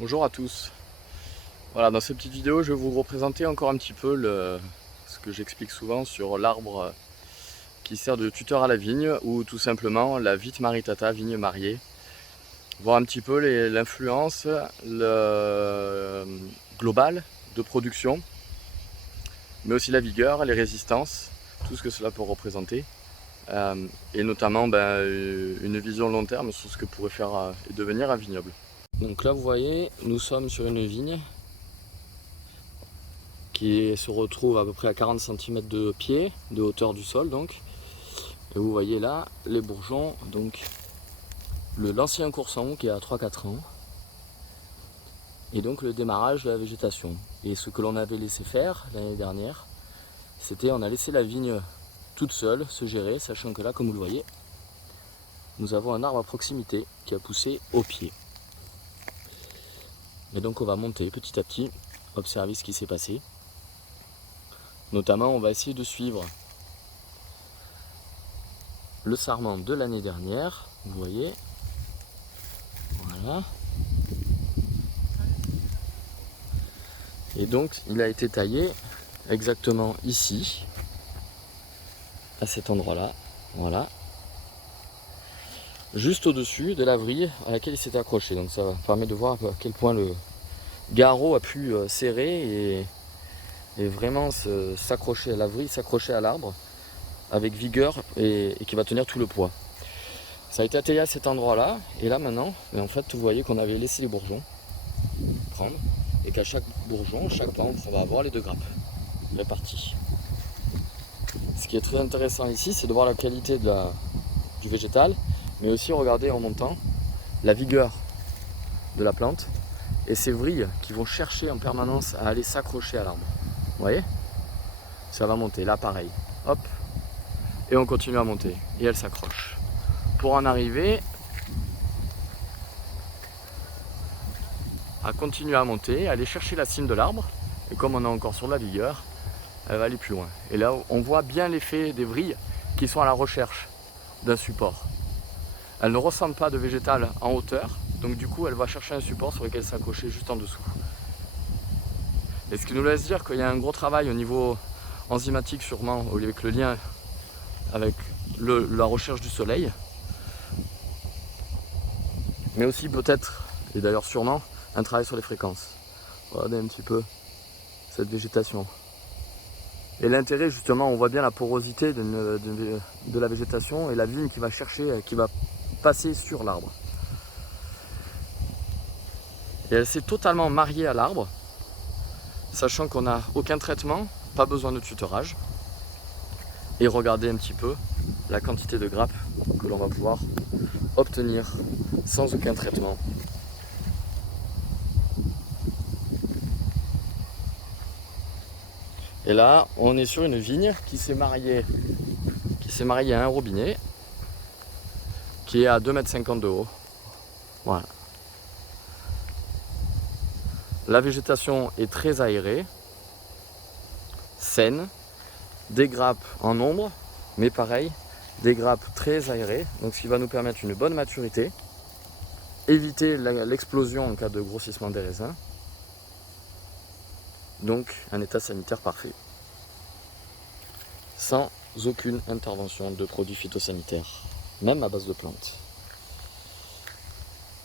Bonjour à tous. Voilà, dans cette petite vidéo, je vais vous représenter encore un petit peu ce que j'explique souvent sur l'arbre qui sert de tuteur à la vigne ou tout simplement la Vite Maritata, vigne mariée. Voir un petit peu l'influence globale de production, mais aussi la vigueur, les résistances, tout ce que cela peut représenter. Et notamment une vision long terme sur ce que pourrait faire et devenir un vignoble. Donc là vous voyez, nous sommes sur une vigne qui se retrouve à peu près à 40 cm de pied, de hauteur du sol donc. Et vous voyez là les bourgeons, donc l'ancien courson qui a 3-4 ans. Et donc le démarrage de la végétation. Et ce que l'on avait laissé faire l'année dernière, c'était on a laissé la vigne toute seule se gérer, sachant que là, comme vous le voyez, nous avons un arbre à proximité qui a poussé au pied. Et donc on va monter petit à petit, observer ce qui s'est passé. Notamment, on va essayer de suivre le sarment de l'année dernière, vous voyez. Voilà. Et donc, il a été taillé exactement ici, à cet endroit-là. Voilà. Juste au-dessus de la vrille à laquelle il s'était accroché. Donc ça permet de voir à quel point le garrot a pu serrer et vraiment s'accrocher à la vrille, s'accrocher à l'arbre avec vigueur et qui va tenir tout le poids. Ça a été attaillé à cet endroit-là, et là maintenant, en fait, vous voyez qu'on avait laissé les bourgeons prendre, et qu'à chaque bourgeon, chaque plante, on va avoir les 2 grappes réparties. Ce qui est très intéressant ici, c'est de voir la qualité du végétal, mais aussi regarder en montant la vigueur de la plante et ces vrilles qui vont chercher en permanence à aller s'accrocher à l'arbre. Vous voyez? Ça va monter, là pareil, hop, et on continue à monter, et elle s'accroche. Pour en arriver à continuer à monter, à aller chercher la cime de l'arbre, et comme on est encore sur la vigueur, elle va aller plus loin. Et là, on voit bien l'effet des vrilles qui sont à la recherche d'un support. Elle ne ressemble pas de végétal en hauteur, donc du coup, elle va chercher un support sur lequel s'accrocher juste en dessous. Et ce qui nous laisse dire qu'il y a un gros travail au niveau enzymatique sûrement, avec le lien avec la recherche du soleil, mais aussi peut-être, et d'ailleurs sûrement, un travail sur les fréquences. Regardez un petit peu cette végétation. Et l'intérêt justement, on voit bien la porosité de la végétation et la vigne qui va chercher, qui va passer sur l'arbre. Et elle s'est totalement mariée à l'arbre, sachant qu'on n'a aucun traitement, pas besoin de tutorage. Et regardez un petit peu la quantité de grappes que l'on va pouvoir obtenir sans aucun traitement. Et là, on est sur une vigne qui s'est mariée à un robinet qui est à 2,50 m de haut. Voilà. La végétation est très aérée, saine, des grappes en nombre, mais pareil, des grappes très aérées, donc ce qui va nous permettre une bonne maturité, éviter l'explosion en cas de grossissement des raisins, donc un état sanitaire parfait, sans aucune intervention de produits phytosanitaires, même à base de plantes.